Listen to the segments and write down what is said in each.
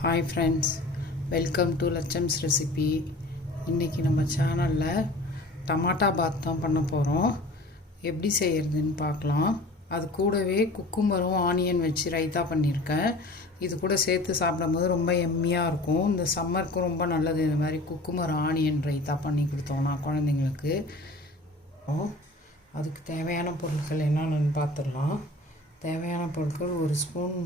Hi friends, welcome to லட்சம்ஸ் recipe. இன்றைக்கி நம்ம சேனலில் டமாட்டா பாத் தான் பண்ண போகிறோம். எப்படி செய்கிறதுன்னு பார்க்கலாம். அது கூடவே குக்கும்பரும் ஆனியன் வச்சு ரைத்தா பண்ணியிருக்கேன். இது கூட சேர்த்து சாப்பிடும்போது ரொம்ப எம்மியாக இருக்கும். இந்த சம்மருக்கும் ரொம்ப நல்லது. இந்த மாதிரி குக்கும்பர் ஆனியன் ரைத்தா பண்ணி கொடுத்தோம்னா குழந்தைங்களுக்கு. அதுக்கு தேவையான பொருட்கள் என்னென்னு பார்த்துடலாம். தேவையான பொருட்கள்: ஒரு ஸ்பூன்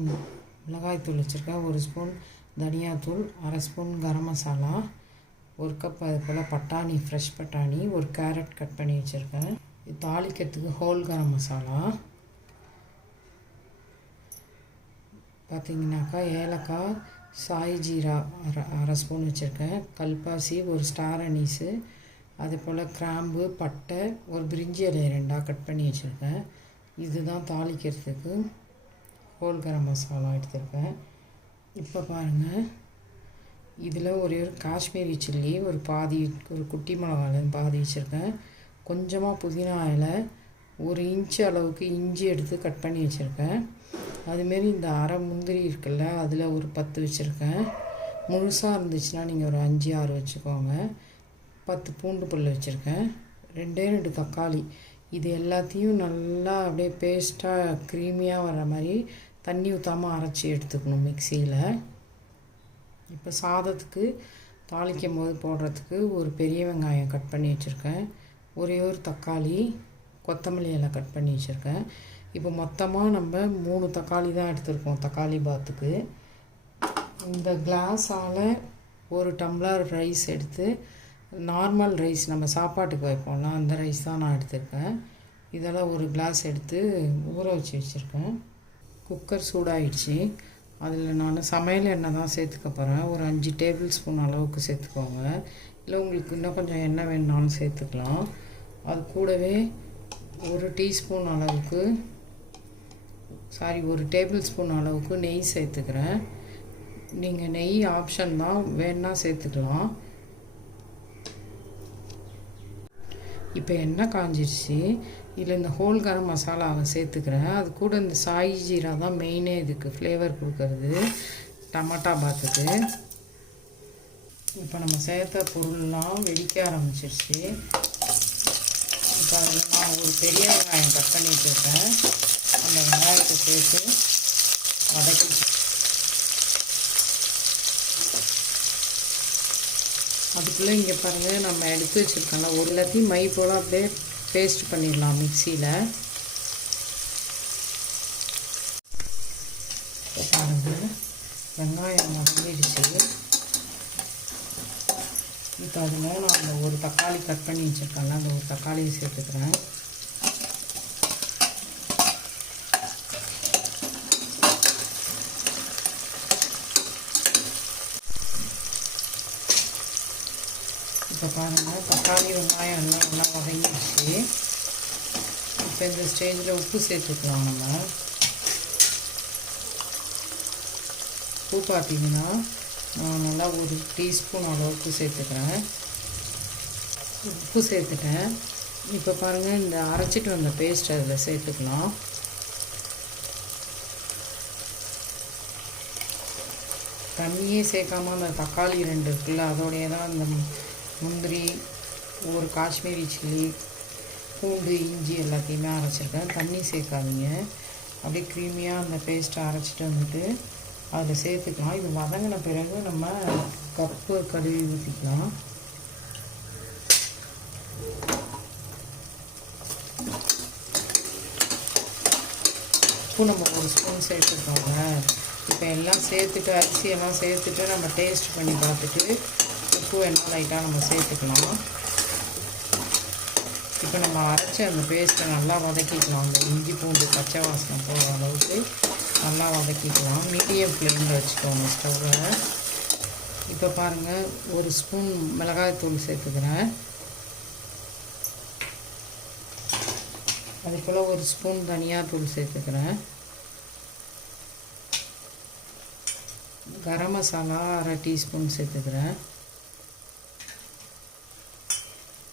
மிளகாய்த்தூள் வச்சுருக்கேன், ஒரு ஸ்பூன் தனியாத்தூள், அரை ஸ்பூன் கரம் மசாலா, ஒரு கப் அது போல் பட்டாணி, ஃப்ரெஷ் பட்டாணி, ஒரு கேரட் கட் பண்ணி வச்சுருக்கேன். தாளிக்கிறதுக்கு ஹோல் கரம் மசாலா பார்த்திங்கனாக்கா, ஏலக்காய், சாய் ஜீரா அரை ஸ்பூன் வச்சுருக்கேன், கல்பாசி, ஒரு ஸ்டார் அனீஸு, அதே போல் கிராம்பு, பட்டை, ஒரு பிரிஞ்சி இலையை 2 கட் பண்ணி வச்சுருக்கேன். இதுதான் தாளிக்கிறதுக்கு ஹோல் கரம் மசாலா எடுத்திருக்கேன். இப்போ பாருங்கள், இதில் ஒரு காஷ்மீரி சில்லி ஒரு குட்டி மிளகாலேருந்து பாதி வச்சுருக்கேன். கொஞ்சமாக புதினா இலை, 1 இன்ச்சு அளவுக்கு இஞ்சி எடுத்து கட் பண்ணி வச்சுருக்கேன். அதுமாரி இந்த அரை முந்திரி இருக்குல்ல, அதில் ஒரு 10 வச்சுருக்கேன். முழுசாக இருந்துச்சுன்னா நீங்கள் ஒரு 5-6 வச்சுக்கோங்க. 10 பூண்டு பல் வச்சுருக்கேன். 2 தக்காளி. இது எல்லாத்தையும் நல்லா அப்படியே பேஸ்ட்டாக க்ரீமியாக வர்ற மாதிரி தண்ணி ஊற்றாமல் அரைச்சி எடுத்துக்கணும் மிக்சியில். இப்போ சாதத்துக்கு தாளிக்கும் போது போடுறதுக்கு ஒரு பெரிய வெங்காயம் கட் பண்ணி வச்சுருக்கேன், ஒரே ஒரு தக்காளி, கொத்தமல்லி எல்லாம் கட் பண்ணி வச்சுருக்கேன். இப்போ மொத்தமாக நம்ம 3 தக்காளி தான் எடுத்துருக்கோம் தக்காளி பாத்துக்கு. இந்த கிளாஸால் 1 டம்ளர் ரைஸ் எடுத்து, நார்மல் ரைஸ் நம்ம சாப்பாட்டுக்கு வைப்போம்ல அந்த ரைஸ் தான் நான் எடுத்திருக்கேன். இதெல்லாம் 1 கிளாஸ் எடுத்து ஊற வச்சு வச்சுருக்கேன். குக்கர் சூடாயிடுச்சு. அதில் நான் சமையல் எண்ணெய் தான் சேர்த்துக்க போகிறேன். ஒரு 5 டேபிள் ஸ்பூன் அளவுக்கு சேர்த்துக்கோங்க. இல்லை உங்களுக்கு இன்னும் கொஞ்சம் எண்ணெய் வேணுனாலும் சேர்த்துக்கலாம். அது கூடவே 1 டீஸ்பூன் அளவுக்கு 1 டேபிள் ஸ்பூன் அளவுக்கு நெய் சேர்த்துக்கிறேன். நீங்கள் நெய் ஆப்ஷன் தான், வேணால் சேர்த்துக்கலாம். இப்போ எண்ணெய் காஞ்சிடுச்சு. இதில் இந்த ஹோல் கரம் மசாலாவை சேர்த்துக்கிறேன். அது கூட இந்த சாய் ஜீரா தான் மெயினே இதுக்கு ஃப்ளேவர் கொடுக்கறது டமாட்டா பாத்துக்கு. இப்போ நம்ம சேர்த்த பொருள்லாம் வெடிக்க ஆரம்பிச்சிருச்சு. இப்போ அதில் நான் ஒரு பெரிய வெங்காயம் கட் பண்ணி வச்சுருக்கேன். அந்த வெங்காயத்தை சேர்த்து வதக்கி, அதுக்குள்ளே இங்கே பாருங்கள், நம்ம எடுத்து வச்சுருக்கோம்ல ஒரு எல்லாத்தையும் மை போல் அப்படியே பேஸ்ட் பண்ணிடலாம் மிக்சியில். பாருங்கள், வெங்காயம் வதங்கிடுச்சு. இப்போ அதில் நான் அந்த ஒரு தக்காளி கட் பண்ணி வச்சுருக்கேன்ல, அந்த ஒரு தக்காளியை சேர்த்துக்கிறேன். இப்போ பாருங்கள், தக்காளி வெங்காயம் எல்லாம் நல்லா வதங்கிடுச்சு. இப்போ இந்த ஸ்டேஜில் உப்பு சேர்த்துக்கலாம். நம்ம உப்பு பார்த்திங்கன்னா நான் நல்லா 1 டீஸ்பூன் அளவுக்கு சேர்த்துக்கிறேன். உப்பு சேர்த்துட்டேன். இப்போ பாருங்கள், இந்த அரைச்சிட்டு வந்த பேஸ்ட் அதில் சேர்த்துக்கலாம். தண்ணியே சேர்க்காமல் அந்த தக்காளி 2 இருக்குல்ல, அதோடைய தான் அந்த முந்திரி, ஒரு காஷ்மீரி சில்லி, பூண்டு, இஞ்சி எல்லாத்தையுமே அரைச்சிருக்கேன். தண்ணி சேர்க்காதீங்க. அப்படியே க்ரீமியாக அந்த பேஸ்ட்டை அரைச்சிட்டு வந்துட்டு அதில் சேர்த்துக்கலாம். இது வதங்கின பிறகு நம்ம கப்பு கழுவி ஊற்றிக்கலாம். உப்பு நம்ம 1 ஸ்பூன் சேர்த்துக்கோங்க. இப்போ எல்லாம் சேர்த்துட்டு, அரிசியெல்லாம் சேர்த்துட்டு நம்ம டேஸ்ட் பண்ணி பார்த்துட்டு உப்பு வேணால் லைட்டாக நம்ம சேர்த்துக்கலாம். இப்போ நம்ம அரைச்சி அந்த பேஸ்ட்டை நல்லா வதக்கிக்கலாம். அந்த இஞ்சி பூண்டு பச்சை வாசனை போகிற அளவுக்கு நல்லா வதக்கிக்கலாம். மீடியம் ஃப்ளேமில் வச்சுக்கோங்க ஸ்டவ்வை. இப்போ பாருங்கள், 1 ஸ்பூன் மிளகாய்த்தூள் சேர்த்துக்கிறேன். அது போல் 1 ஸ்பூன் தனியாத்தூள் சேர்த்துக்கிறேன். கரம் மசாலா அரை டீஸ்பூன் சேர்த்துக்கிறேன்.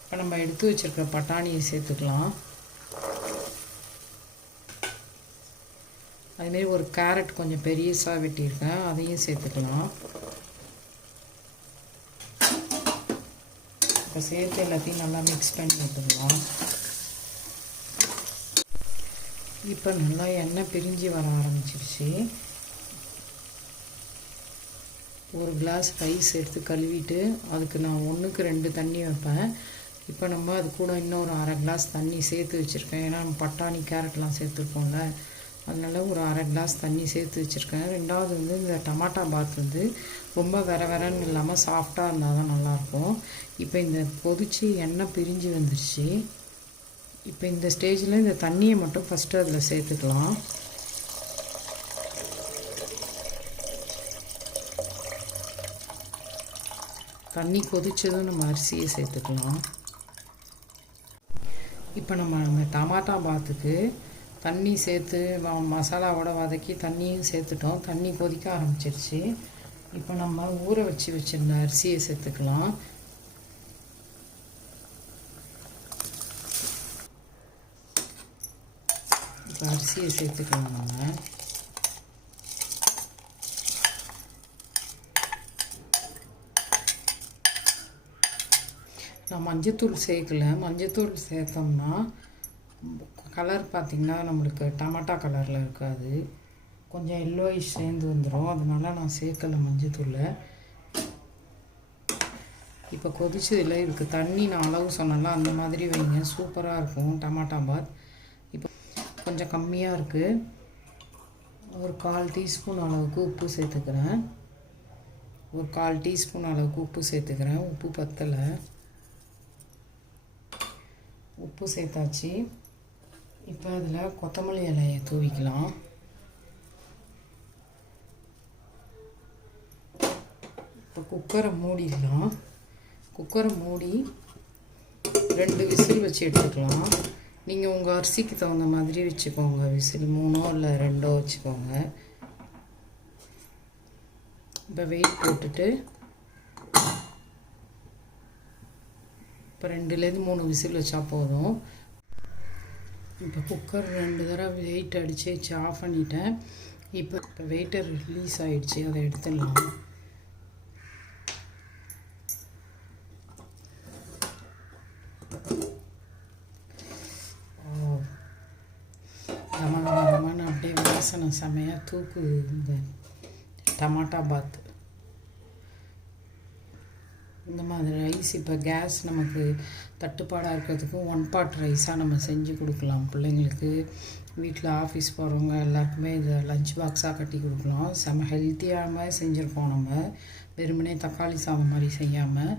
இப்போ நம்ம எடுத்து வச்சுருக்கிற பட்டாணியை சேர்த்துக்கலாம். அதுமாரி ஒரு கேரட் கொஞ்சம் பெரியசாக வெட்டியிருக்கேன், அதையும் சேர்த்துக்கலாம். இப்போ சேர்த்து எல்லாத்தையும் நல்லா மிக்ஸ் பண்ணி விட்டுக்கலாம். இப்போ நல்லா எண்ணெய் பிரிஞ்சு வர ஆரம்பிச்சிருச்சு. ஒரு கிளாஸ் ரைஸ் எடுத்து கழுவிட்டு அதுக்கு நான் 1க்கு 2 தண்ணி வைப்பேன். இப்போ நம்ம அது கூட இன்னொரு அரை கிளாஸ் தண்ணி சேர்த்து வச்சுருக்கேன். ஏன்னா நம்ம பட்டாணி கேரட்லாம் சேர்த்துருக்கோம்ல, அதனால் ஒரு அரை கிளாஸ் தண்ணி சேர்த்து வச்சுருக்கேன். ரெண்டாவது இந்த டமாட்டா பாத் ரொம்ப வரன்னு இல்லாமல் சாஃப்டாக இருந்தால் தான் நல்லாயிருக்கும். இப்போ இந்த கொதித்து எண்ணெய் பிரிஞ்சு வந்துருச்சு. இப்போ இந்த ஸ்டேஜில் இந்த தண்ணியை மட்டும் ஃபஸ்ட்டு அதில் சேர்த்துக்கலாம். தண்ணி கொதிச்சதும் நம்ம அரிசியை சேர்த்துக்கலாம். இப்போ நம்ம டமாட்டா பாத்துக்கு தண்ணி சேர்த்து மசாலாவோட வதக்கி தண்ணியும் சேர்த்துட்டோம். தண்ணி கொதிக்க ஆரம்பிச்சிருச்சு. இப்போ நம்ம ஊற வச்சுருந்த அரிசியை சேர்த்துக்கலாம். இப்போ அரிசியை சேர்த்துக்கலாம். நான் மஞ்சத்தூள் சேர்க்கல. மஞ்சத்தூள் சேர்த்தோம்னா கலர் பார்த்திங்கன்னா நம்மளுக்கு டமாட்டா கலரில் இருக்காது, கொஞ்சம் எல்லோயிஷ் சேர்ந்து வந்துடும். அதனால நான் சேர்க்கலை மஞ்சத்தூளை. இப்போ கொதிச்சதில் இதுக்கு தண்ணி நான் அளவு சொன்னல அந்த மாதிரி வைங்க, சூப்பராக இருக்கும் டமாட்டா பாத். இப்போ கொஞ்சம் கம்மியாக இருக்குது. ஒரு 1/4 டீஸ்பூன் அளவுக்கு உப்பு சேர்த்துக்கிறேன். ஒரு 1/4 டீஸ்பூன் அளவுக்கு உப்பு சேர்த்துக்கிறேன். உப்பு பத்தலை. உப்பு சேர்த்தாச்சு. இப்போ அதில் கொத்தமல்லி இலையை தூவிக்கலாம். இப்போ குக்கரை மூடிடலாம். குக்கரை மூடி 2 விசில் வச்சு எடுத்துக்கலாம். நீங்கள் உங்கள் அரிசிக்கு தகுந்த மாதிரி வச்சுக்கோங்க. விசில் 3 இல்லை 2 வச்சுக்கோங்க. இப்போ வெயிட் போட்டுட்டு இப்போ 2லேருந்து 3 விசில் வச்சா போதும். இப்போ குக்கர் 2 தடவை வெயிட் அடித்து ஆஃப் பண்ணிட்டேன். இப்போ வெயிட்டை ரிலீஸ் ஆகிடுச்சு, அதை எடுத்துடலாம். ரமண அப்படியே வாசனை செமையாக தூக்குது இந்த டமாட்டா பாத். இந்த மாதிரி ரைஸ் இப்போ கேஸ் நமக்கு தட்டுப்பாடாக இருக்கிறதுக்கு 1 பாட் ரைஸாக நம்ம செஞ்சு கொடுக்கலாம். பிள்ளைங்களுக்கு, வீட்டில் ஆஃபீஸ் போகிறவங்க எல்லாருக்குமே இதை லஞ்ச் பாக்ஸாக கட்டி கொடுக்கலாம். செம்ம ஹெல்த்தியாக செஞ்சுருக்கோம். நம்ம வெறுமனே தக்காளி சாதம் மாதிரி செய்யாமல்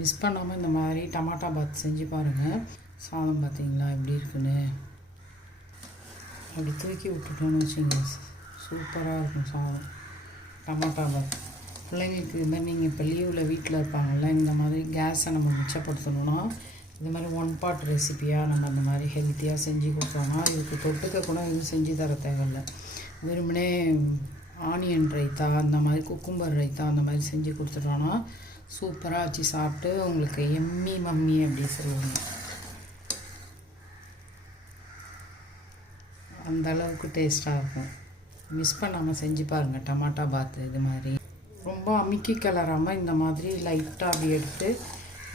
மிஸ் பண்ணாமல் இந்த மாதிரி டமாட்டா பாத் செஞ்சு பாருங்கள். சாதம் பார்த்திங்களா எப்படி இருக்குன்னு. அப்படி தூக்கி விட்டுட்டோன்னு வச்சுங்க, சூப்பராக இருக்கும் சாதம் டமாட்டா பாத். பிள்ளைங்களுக்கு இது மாதிரி நீங்கள் இப்போ லீவில் வீட்டில் இருப்பாங்கள்ல, இந்த மாதிரி கேஸை நம்ம மிச்சப்படுத்தணுன்னா இந்த மாதிரி 1 பாட் ரெசிப்பியாக நம்ம இந்த மாதிரி ஹெல்த்தியாக செஞ்சு கொடுத்தோம்னா இதுக்கு தொட்டுக்க கூட எதுவும் செஞ்சு தர தேவையில்லை. வெறுமனே ஆனியன் ரைத்தா அந்த மாதிரி குக்கும்பர் ரைத்தா அந்த மாதிரி செஞ்சு கொடுத்துட்டோன்னா சூப்பராக வச்சு சாப்பிட்டு உங்களுக்கு எம்மி மம்மி அப்படி சொல்லுவாங்க. அந்த அளவுக்கு டேஸ்ட்டாக இருக்கும். மிஸ் பண்ணாமல் செஞ்சு பாருங்கள் டமாட்டா பாத். இது மாதிரி ரொம்ப அமுக்கி கலராமல் இந்த மாதிரி லைட்டாக அப்படி எடுத்து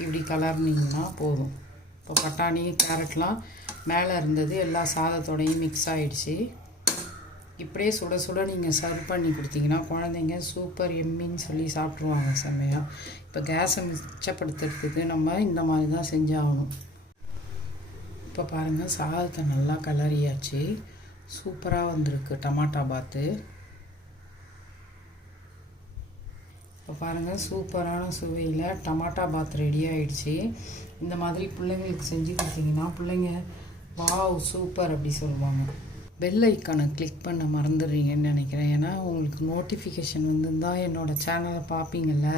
இப்படி கலர்னிங்கன்னா போதும். இப்போ பட்டாணி கேரட்லாம் மேலே இருந்தது எல்லா சாதத்தோடையும் மிக்ஸ் ஆகிடுச்சு. இப்படியே சுட சுட நீங்கள் சர்வ் பண்ணி கொடுத்தீங்கன்னா குழந்தைங்க சூப்பர் எம்மின்னு சொல்லி சாப்பிட்ருவாங்க செம்மையாக. இப்போ கேஸை மிச்சப்படுத்துறதுக்கு நம்ம இந்த மாதிரி தான் செஞ்சாகணும். இப்போ பாருங்கள் சாதத்தை நல்லா கலரியாச்சு, சூப்பராக வந்திருக்கு டமாட்டா பாத்து. இப்போ பாருங்கள் சூப்பரான சுவையில் டமாட்டா பாத் ரெடி ஆகிடுச்சு. இந்த மாதிரி பிள்ளைங்களுக்கு செஞ்சு கொடுத்தீங்கன்னா பிள்ளைங்க வாவ் சூப்பர் அப்படி சொல்லுவாங்க. பெல் ஐக்கானை கிளிக் பண்ண மறந்துடுறீங்கன்னு நினைக்கிறேன். ஏன்னா உங்களுக்கு நோட்டிஃபிகேஷன் வந்துருந்தால் என்னோடய சேனலை பார்ப்பீங்கள்ல,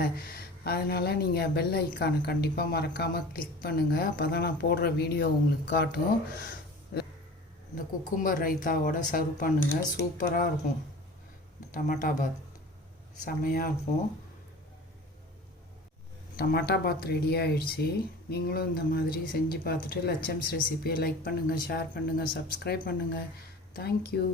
அதனால் நீங்கள் பெல் ஐக்கானை கண்டிப்பாக மறக்காமல் கிளிக் பண்ணுங்கள். அப்போ தான் நான் போடுற வீடியோ உங்களுக்கு காட்டும். இந்த குக்கும்பர் ரைத்தாவோட சர்வ் பண்ணுங்கள், சூப்பராக இருக்கும். டமாட்டா பாத் செமையாக இருக்கும். டமாட்டா பாத் ரெடி ஆகிடுச்சு. நீங்களும் இந்த மாதிரி செஞ்சு பார்த்துட்டு லட்சம்ஸ் ரெசிபியை லைக் பண்ணுங்கள், ஷேர் பண்ணுங்கள், சப்ஸ்கிரைப் பண்ணுங்கள். தேங்க்யூ.